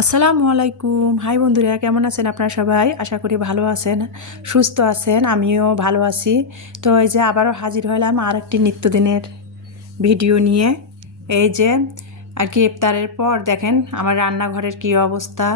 আসসালামু আলাইকুম। হাই বন্ধুরা, কেমন আছেন আপনারা সবাই? আশা করি ভালো আছেন, সুস্থ আছেন। আমিও ভালো আছি। তো এই যে আবারও হাজির হলাম আর একটি নিত্যদিনের ভিডিও নিয়ে। এই যে আর কি ইফতারের পর দেখেন আমার রান্নাঘরের কী অবস্থা।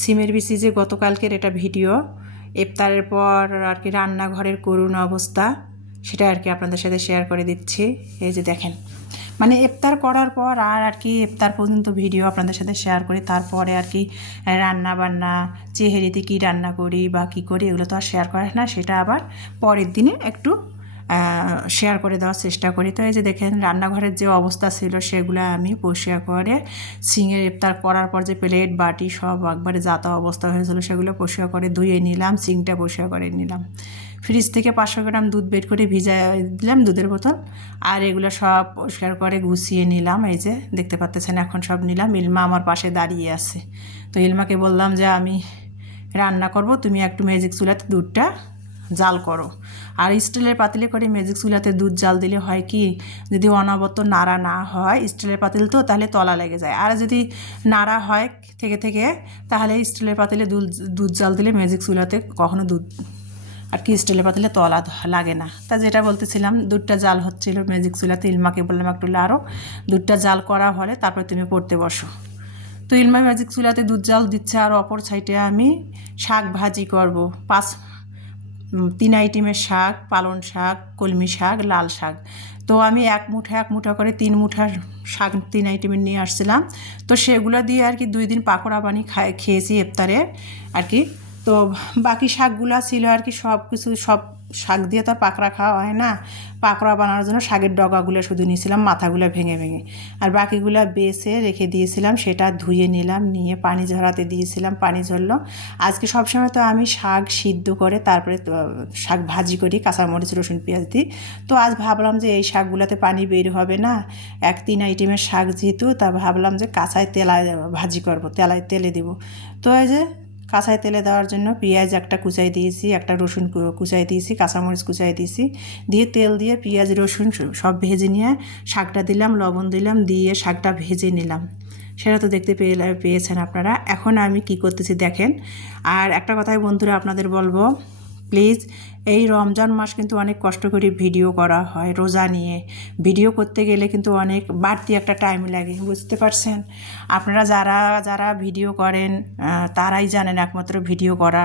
সিমের বিচি যে গতকালকের এটা ভিডিও, ইফতারের পর আর কি রান্নাঘরের করুণ অবস্থা, সেটা আর কি আপনাদের সাথে শেয়ার করে দিচ্ছি। এই যে দেখেন, মানে ইফতার করার পর আর কি ইফতার পর্যন্ত ভিডিও আপনাদের সাথে শেয়ার করি, তারপরে আর কি রান্না বান্না, চেহারিতে কী রান্না করি বা কী করি এগুলো তো আর শেয়ার করে না, সেটা আবার পরের দিনে একটু শেয়ার করে দেওয়ার চেষ্টা করি। তো এই যে দেখেন রান্নাঘরের যে অবস্থা ছিল সেগুলো আমি পরিষ্কার করে সিঙের ইফতার করার পর যে প্লেট বাটি সব একবারে যাতা অবস্থা হয়েছিল সেগুলো পরিষ্কার করে ধুয়ে নিলাম, সিংটা পরিষ্কার করে নিলাম। ফ্রিজ থেকে 500 গ্রাম দুধ বের করে ভিজা দিলাম, দুধের বোতল, আর এগুলো সব পরিষ্কার করে গুছিয়ে নিলাম। এই যে দেখতে পাচ্ছেন এখন সব নিলাম। ইলমা আমার পাশে দাঁড়িয়ে আছে। তো ইলমাকে বললাম যে আমি রান্না করব, তুমি একটু ম্যাজিক চুলাতে দুধটা জাল করো। আর স্টিলের পাতিলে করে ম্যাজিক চুলাতে দুধ জাল দিলে হয় কি, যদি অনবরত নাড়া না হয়, স্টিলের পাতিল তো, তাহলে তলা লেগে যায়। আর যদি নাড়া হয় থেকে থেকে, তাহলে স্টিলের পাতিলে দুধ জাল দিলে ম্যাজিক চুলাতে কখনো দুধ আর কি স্টিলের পাতিলে তলা লাগে না। তা যেটা বলতেছিলাম, দুধটা জাল হচ্ছিল ম্যাজিক চুলাতে। ইলমাকে বললাম একটু লাড়ো, দুধটা জাল করা হলে তারপরে তুমি পড়তে বসো। তো ইলমা ম্যাজিক চুলাতে দুধ জাল দিচ্ছে, আর অপর সাইডে আমি শাক ভাজি করব। 3 আইটেমের শাক, পালং শাক, কলমি শাক, লাল শাক। তো আমি এক মুঠা করে 3 মুঠা শাক 3 আইটেমের নিয়ে আসছিলাম। তো সেগুলো দিয়ে আর কি 2 দিন পাকোড়া বানিয়ে খেয়েছি ইফতারে আর কি। তো বাকি শাকগুলো ছিল আর কি, সব কিছু সব শাক দিয়ে তো আর পাকোড়া খাওয়া হয় না। পাকোড়া বানানোর জন্য শাকের ডগাগুলো শুধু নিয়েছিলাম, মাথাগুলো ভেঙে ভেঙে, আর বাকিগুলো বেছে রেখে দিয়েছিলাম। সেটা ধুয়ে নিলাম, নিয়ে পানি ঝরাতে দিয়েছিলাম, পানি ঝরলো। আজকে সবসময় তো আমি শাক সিদ্ধ করে তারপরে শাক ভাজি করি, কাঁচামরিচ রসুন পেঁয়াজ দিই। তো আজ ভাবলাম যে এই শাকগুলোতে পানি বের হবে না, 3 আইটেমের শাক যেহেতু, তা ভাবলাম যে কাঁচায় তেলায় ভাজি করব, তেলে দেবো। তো এই যে কাঁচায় তেলে দেওয়ার জন্য পেঁয়াজ একটা কুচাই দিয়েছি, একটা রসুন কুচাই দিয়েছি, কাঁচামরিচ কুচাই দিয়েছি, দিয়ে তেল দিয়ে পেঁয়াজ রসুন সব ভেজে নিয়ে শাকটা দিলাম, লবণ দিলাম, দিয়ে শাকটা ভেজে নিলাম। সেটা তো দেখতে পেয়েছেন আপনারা। এখন আমি কি করতেছি দেখেন। আর একটা কথাই বন্ধুরা আপনাদের বলবো, প্লিজ, এই রমজান মাস কিন্তু অনেক কষ্ট করে ভিডিও করা হয়। রোজা নিয়ে ভিডিও করতে গেলে কিন্তু অনেক বাড়তি একটা টাইম লাগে, বুঝতে পারছেন? আপনারা যারা যারা ভিডিও করেন তারাই জানেন একমাত্র ভিডিও করা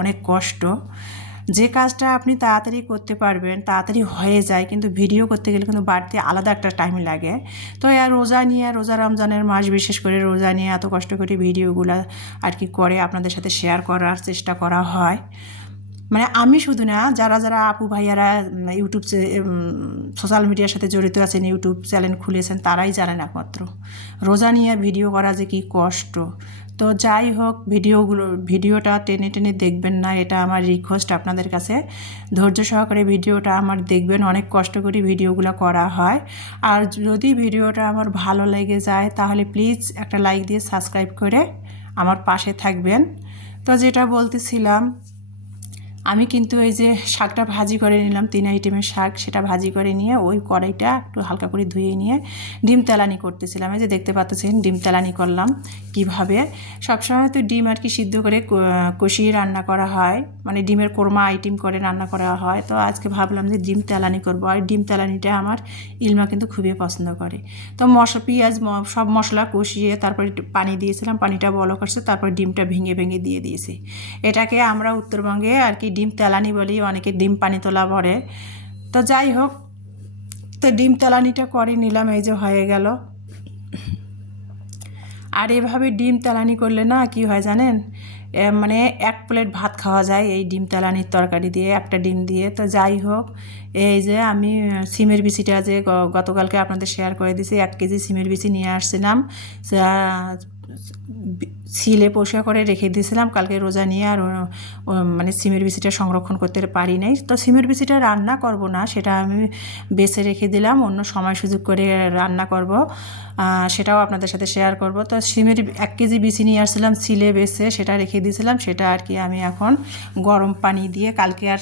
অনেক কষ্ট। যে কাজটা আপনি তাড়াতাড়ি করতে পারবেন, তাড়াতাড়ি হয়ে যায়, কিন্তু ভিডিও করতে গেলে কিন্তু বাড়তি আলাদা একটা টাইম লাগে। তো আর রোজা রমজানের মাস, বিশেষ করে রোজা নিয়ে এত কষ্ট করে ভিডিওগুলো আর কি করে আপনাদের সাথে শেয়ার করার চেষ্টা করা হয়। মানে আমি শুধু না, যারা যারা আপু ভাইয়ারা ইউটিউব সোশ্যাল মিডিয়ার সাথে জড়িত আছেন, ইউটিউব চ্যানেল খুলেছেন, তারাই জানেন একমাত্র রোজা নিয়ে ভিডিও করা যে কী কষ্ট। তো যাই হোক, ভিডিওটা টেনে টেনে দেখবেন না, এটা আমার রিকোয়েস্ট আপনাদের কাছে। ধৈর্য সহকারে ভিডিওটা আমার দেখবেন, অনেক কষ্ট করে ভিডিওগুলো করা হয়। আর যদি ভিডিওটা আমার ভালো লেগে যায় তাহলে প্লিজ একটা লাইক দিয়ে সাবস্ক্রাইব করে আমার পাশে থাকবেন। তো যেটা বলতেছিলাম, আমি কিন্তু এই যে শাকটা ভাজি করে নিলাম, 3 আইটেমের শাক, সেটা ভাজি করে নিয়ে ওই কড়াইটা একটু হালকা করে ধুয়ে নিয়ে ডিম তেলানি করতেছিলাম। এই যে দেখতে পাচ্ছেন ডিম তেলানি করলাম কিভাবে। সবসময় তো ডিম আর কি সিদ্ধ করে কষিয়ে রান্না করা হয়, মানে ডিমের কোরমা আইটেম করে রান্না করা হয়। তো আজকে ভাবলাম যে ডিম তেলানি করবো। আর ডিম তেলানিটা আমার ইলমা কিন্তু খুবই পছন্দ করে। তো পেঁয়াজ সব মশলা কষিয়ে তারপরে পানি দিয়েছিলাম, পানিটা বলক আসছে, তারপর ডিমটা ভেঙে ভেঙে দিয়ে দিয়েছি। এটাকে আমরা উত্তরবঙ্গে আর কি ডিম তেলানি বলি, অনেকে ডিম পানি তোলা বলে। তো যাই হোক, তো ডিম তেলানিটা করে নিলাম, এই যে হয়ে গেল। আর এভাবে ডিম তেলানি করলে না কি হয় জানেন, মানে 1 প্লেট ভাত খাওয়া যায় এই ডিম তেলানির তরকারি দিয়ে, একটা ডিম দিয়ে। তো যাই হোক, এই যে আমি সিমের বিচিটা যে গতকালকে আপনাদের শেয়ার করে দিয়েছি, 1 কেজি সিমের বিচি নিয়ে আসছিলাম, ছিলে পরিষ্কার করে রেখে দিয়েছিলাম কালকে রোজা নিয়ে। আর মানে সিমের বিচিটা সংরক্ষণ করতে পারি নাই। তো সিমের বিচিটা রান্না করব না, সেটা আমি বেছে রেখে দিলাম, অন্য সময় সুযোগ করে রান্না করব, সেটাও আপনাদের সাথে শেয়ার করব। তো সিমের 1 কেজি বিচি নিয়ে আসছিলাম, ছিলে বেছে সেটা রেখে দিয়েছিলাম। সেটা আর কি আমি এখন গরম পানি দিয়ে, কালকে আর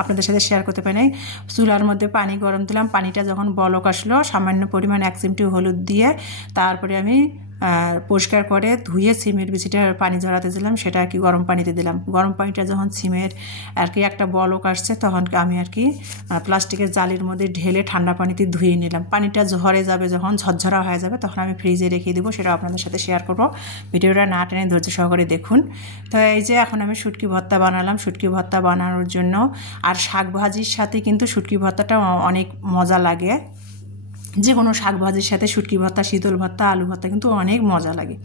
আপনাদের সাথে শেয়ার করতে পারি নাই, চুলার মধ্যে পানি গরম দিলাম, পানিটা যখন বলক আসলো সামান্য পরিমাণ 1 চিমটি হলুদ দিয়ে তারপরে আমি পরিষ্কার করে ধুয়ে সিমের বিচিটা পানি ঝরাতে দিলাম, সেটা আর কি গরম পানিতে দিলাম। গরম পানিটা যখন সিমের আর কি একটা বলক আসছে তখন আমি আর কি প্লাস্টিকের জালির মধ্যে ঢেলে ঠান্ডা পানিতে ধুয়ে নিলাম। পানিটা ঝরে যাবে, যখন ঝরঝরা হয়ে যাবে তখন আমি ফ্রিজে রেখে দেবো, সেটা আপনাদের সাথে শেয়ার করব। ভিডিওটা না টেনে ধৈর্য সহকারে দেখুন। তো এই যে এখন আমি শুটকি ভর্তা বানালাম। শুটকি ভর্তা বানানোর জন্য আর শাক ভাজির সাথে কিন্তু শুটকি ভর্তাটা অনেক মজা লাগে। যে কোনো শাক ভাজির সাথে শুটকি ভর্তা, শীতল ভর্তা, আলু ভর্তা কিন্তু অনেক মজা লাগে।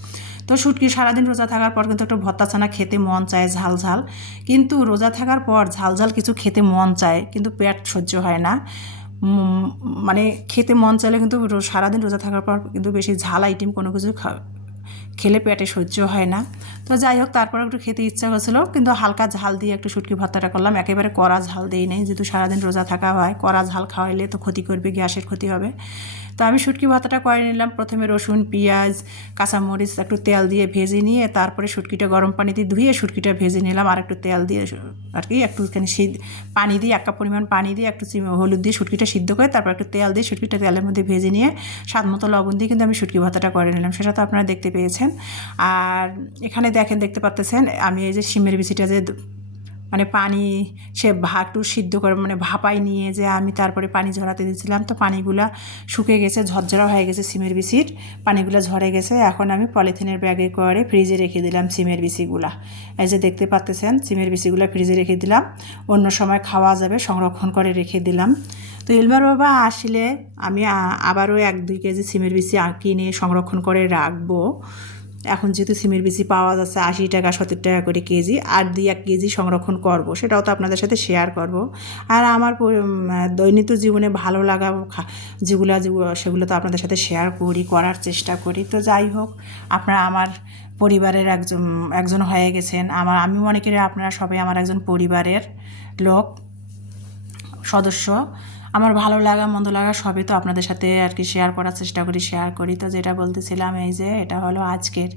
তো শুটকি সারাদিন রোজা থাকার পর কিন্তু একটা ভর্তা ছানা খেতে মন চায় ঝাল ঝাল, কিন্তু রোজা থাকার পর ঝাল ঝাল কিছু খেতে মন চায় কিন্তু পেট সহ্য হয় না। মানে খেতে মন চাইলে কিন্তু সারাদিন রোজা থাকার পর কিন্তু বেশি ঝাল আইটেম কোনো কিছু খেলে পেটে সহ্য হয় না। তো যাই হোক, তারপর একটু খেতে ইচ্ছা করছিল, কিন্তু হালকা ঝাল দিয়ে একটু শুটকি ভর্তাটা করলাম। একেবারে কড়া ঝাল দিই নেই, যেহেতু সারাদিন রোজা থাকা হয়, কড়া ঝাল খাওয়াইলে তো ক্ষতি করবে, গ্যাসের ক্ষতি হবে। তো আমি শুটকি ভর্তাটা করে নিলাম। প্রথমে রসুন, পেঁয়াজ, কাঁচামরিচ একটু তেল দিয়ে ভেজে নিয়ে তারপরে শুটকিটা গরম পানিতে ধুয়ে শুটকিটা ভেজে নিলাম। আর একটু তেল দিয়ে আর কি একটুখানি পানি দিয়ে 1 কাপ পরিমাণ পানি দিয়ে একটু হলুদ দিয়ে শুটকিটা সিদ্ধ করে তারপর একটু তেল দিয়ে শুটকিটা তেলের মধ্যে ভেজে নিয়ে স্বাদ মতো লবণ দিয়ে কিন্তু আমি শুটকি ভর্তাটা করে নিলাম। সেটা তো আপনারা দেখতে পেয়েছেন। আর এখানে দেখতে পাচ্ছেন আমি এই যে শিমের বিচিটা যে মানে পানি সে একটু সিদ্ধ করে মানে ভাপাই নিয়ে যে আমি তারপরে পানি ঝরাতে দিয়েছিলাম, তো পানিগুলা শুকিয়ে গেছে, ঝরঝরা হয়ে গেছে, সিমের বিচির পানিগুলো ঝরে গেছে। এখন আমি পলিথিনের ব্যাগে করে ফ্রিজে রেখে দিলাম সিমের বিচিগুলা। এই যে দেখতে পাচ্ছেন সিমের বিচিগুলা ফ্রিজে রেখে দিলাম, অন্য সময় খাওয়া যাবে, সংরক্ষণ করে রেখে দিলাম। তো এলমার বাবা আসলে আমি আবারও 1-2 কেজি সিমের বিচি কিনে সংরক্ষণ করে রাখবো। এখন যেহেতু সিমের বিচি পাওয়া যাচ্ছে 80 টাকা 70 টাকা করে কেজি, আর 2-1 কেজি সংরক্ষণ করব, সেটাও তো আপনাদের সাথে শেয়ার করব। আর আমার দৈনিক জীবনে ভালো লাগা যেগুলো সেগুলো তো আপনাদের সাথে শেয়ার করার চেষ্টা করি। তো যাই হোক, আপনারা আমার পরিবারের একজন হয়ে গেছেন। আমি মনে করি আপনারা সবাই আমার একজন পরিবারের লোক, সদস্য। আমার ভালো লাগা মন্দ লাগা সবই তো আপনাদের সাথে আর কি শেয়ার করার চেষ্টা করি। তো যেটা বলতেছিলাম, এই যে এটা হলো আজকের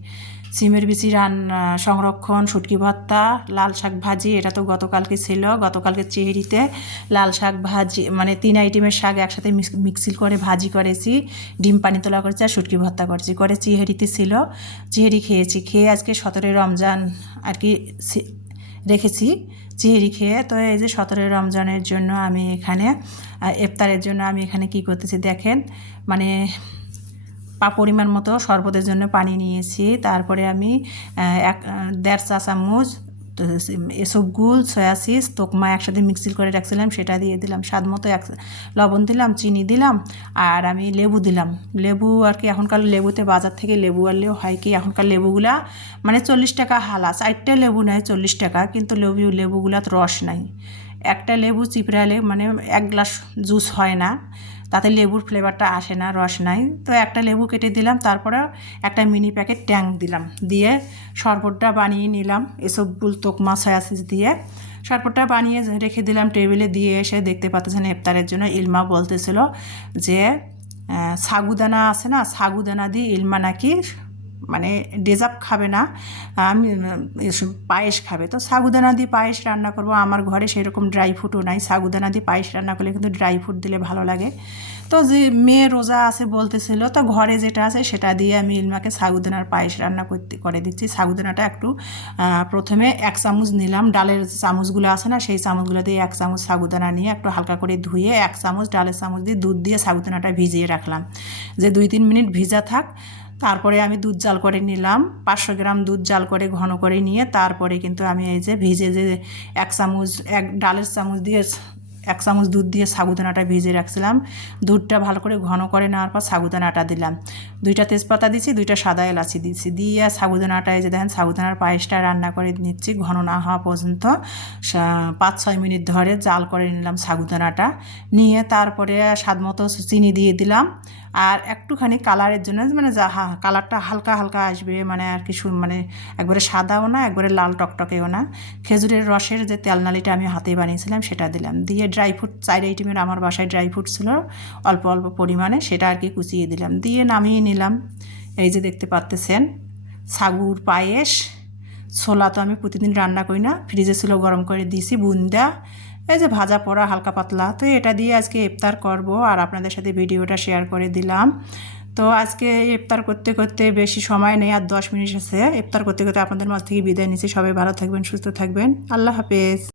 সিমের বিচি সংরক্ষণ, শুটকি ভর্তা, লাল শাক ভাজি। এটা তো গতকালকে ছিল, গতকালকে চেহারিতে লাল শাক ভাজি মানে 3 আইটেমের শাক একসাথে মিক্সিল করে ভাজি করেছি, ডিম পানি তোলা করেছি আর শুটকি ভর্তা করেছি করে চেহারিতে ছিল, চেহারি খেয়েছি। খেয়ে আজকে 17 রমজান আর কি রেখেছি চেহারি খেয়ে। তো এই যে 17 রমজানের জন্য আমি এখানে ইফতারের জন্য আমি এখানে কি করতেছি দেখেন, মানে পরিমাণ মতো শরবতের জন্য পানি নিয়েছি। তারপরে আমি 1.5 চা চামচ এসবগুল, সয়া সস, তোকমা একসাথে মিক্সিল করে রাখছিলাম সেটা দিয়ে দিলাম। স্বাদ মতো লবণ দিলাম, চিনি দিলাম, আর আমি লেবু দিলাম। লেবু আর কি এখনকার লেবুতে বাজার থেকে লেবু আনলেও হয় কি, এখনকার লেবুগুলা মানে 40 টাকা হালা, 4টা লেবু নেয় 40 টাকা, কিন্তু লেবুগুলাত রস নাই। একটা লেবু চিপড়ালে মানে 1 গ্লাস জুস হয় না, তাতে লেবুর ফ্লেভারটা আসে না, রস নাই। তো একটা লেবু কেটে দিলাম, তারপরে একটা মিনি প্যাকেট ট্যাং দিলাম, দিয়ে শরবতটা বানিয়ে নিলাম এসবগুল, তোকমা, সয়া সস দিয়ে শরবতটা বানিয়ে রেখে দিলাম টেবিলে। দিয়ে এসে দেখতে পাচ্ছেন ইফতারের জন্য ইলমা বলতেছিল যে সাগুদানা আছে না, সাগুদানা দিয়ে ইলমা নাকি মানে ডেজার্ট খাবে না, আমি পায়েস খাবে। তো সাগুদানা দিয়ে পায়েস রান্না করব। আমার ঘরে সেরকম ড্রাই ফ্রুটও নাই, সাগুদানা দিয়ে পায়েস রান্না করলে কিন্তু ড্রাই ফ্রুট দিলে ভালো লাগে। তো যে মেয়ে রোজা আছে বলতেছিল, তো ঘরে যেটা আছে সেটা দিয়ে আমি ইলমাকে সাগুদানার পায়েস রান্না করে দিচ্ছি। সাগুদানাটা একটু প্রথমে 1 চামচ নিলাম, ডালের চামচগুলো আছে না সেই চামচগুলো দিয়ে 1 চামচ সাগুদানা নিয়ে একটু হালকা করে ধুয়ে 1 চামচ ডালের চামচ দিয়ে দুধ দিয়ে সাগুদানাটা ভিজিয়ে রাখলাম, যে 2-3 মিনিট ভিজা থাক। তারপরে আমি দুধ জাল করে নিলাম, 500 গ্রাম দুধ জাল করে ঘন করে নিয়ে তারপরে কিন্তু আমি এই যে ভিজে যে 1 চামচ ডালের চামচ দিয়ে 1 চামচ দুধ দিয়ে সাগুদানাটা ভিজিয়ে রাখছিলাম, দুধটা ভালো করে ঘন করে নেওয়ার পর সাগুদানাটা দিলাম, 2টা তেজপাতা দিয়েছি, 2টা সাদা এলাচি দিয়েছি, দিয়ে সাগুদানাটা এই যে দেখেন সাগুদানার পায়েসটা রান্না করে নিচ্ছি ঘন না হওয়া পর্যন্ত। 5-6 মিনিট ধরে জাল করে নিলাম সাগুদানাটা নিয়ে, তারপরে স্বাদ মতো চিনি দিয়ে দিলাম। আর একটুখানি কালারের জন্য মানে কালারটা হালকা হালকা আসবে, মানে আর কি মানে একবারে সাদাও না একবারে লাল টকটকেও না, খেজুরের রসের যে তেলনালিটা আমি হাতে বানিয়েছিলাম সেটা দিলাম। দিয়ে ড্রাই ফ্রুট 4 আইটেমের আমার বাসায় ড্রাই ফ্রুট ছিল অল্প অল্প পরিমাণে, সেটা আর কি কুচিয়ে দিলাম, দিয়ে নামিয়ে নিলাম। এই যে দেখতে পাচ্ছেন সাগুর পায়েস। ছোলা তো আমি প্রতিদিন রান্না করি না, ফ্রিজে ছিল গরম করে দিয়েছি, বুন্দা, এই যে ভাজা পোড়া হালকা পাতলা। তো এটা দিয়ে আজকে ইফতার করব আর আপনাদের সাথে ভিডিওটা শেয়ার করে দিলাম। তো আজকে ইফতার করতে করতে বেশি সময় নেই, আর 10 মিনিট আছে। ইফতার করতে করতে আপনাদের মাঝ থেকে বিদায় নিচ্ছি। সবাই ভালো থাকবেন, সুস্থ থাকবেন। আল্লাহ হাফেজ।